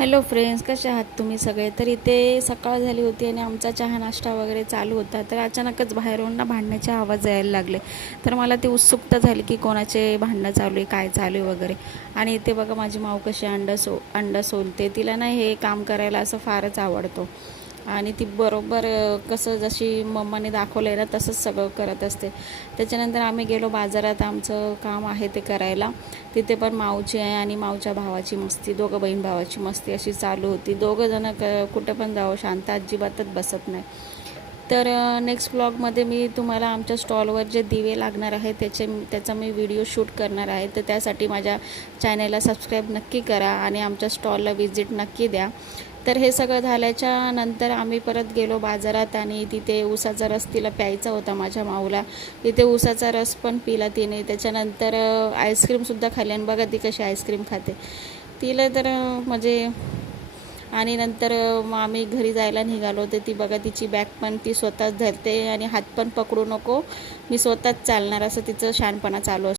Hello friends, कसे आहात तुम्ही सगळे? तर इथे सकाळ झाली होती आणि आमचा चहा नाश्ता वगैरे चालू होता. तर अचानकच बाहेरून ना भांडण्याचे आवाज यायला लागले. तर मला ती उत्सुकता झाली की कोणाचे भांडणं चालू आहे, काय चालू आहे वगैरे. आणि इथे बघा माझी माऊ कशी अंडं सोलते. तिला ना हे काम करायला असं फारच आवडतो आणि ती बरोबर कसं जशी मम्माने दाखवलं आहे ना तसंच सगळं करत असते. त्याच्यानंतर आम्ही गेलो बाजारात, आमचं काम आहे ते करायला. तिथे पण माऊची आहे आणि माऊच्या भावाची मस्ती, दोघं बहीण भावाची मस्ती अशी चालू होती. दोघंजणं कुठं पण जावं शांत अजिबातच बसत नाही. तर नेक्स्ट ब्लॉगमध्ये मी तुम्हाला आमच्या स्टॉलवर जे दिवे लागणार आहे त्याचा मी व्हिडिओ शूट करणार आहे. तर त्यासाठी माझ्या चॅनेलला सबस्क्राईब नक्की करा आणि आमच्या स्टॉलला व्हिजिट नक्की द्या. तर हे सगळं झाल्याच्या नंतर आम्ही परत गेलो बाजारात आणि तिथे ऊसाचा रस तिला प्यायचा होता माझ्या माऊला. तिथे ऊसाचा रस पण पिला तिने. त्याच्यानंतर आईस्क्रीमसुद्धा खाल्ली आणि बघा ती कशी आईस्क्रीम खाते. तिला तर म्हणजे आणि नंतर मग आम्ही घरी जायला निघालो. तर ती बघा तिची बॅग पण ती स्वतःच धरते आणि हात पण पकडू नको, मी स्वतःच चालणार, असं तिचं शहाणपणा चालू असतो.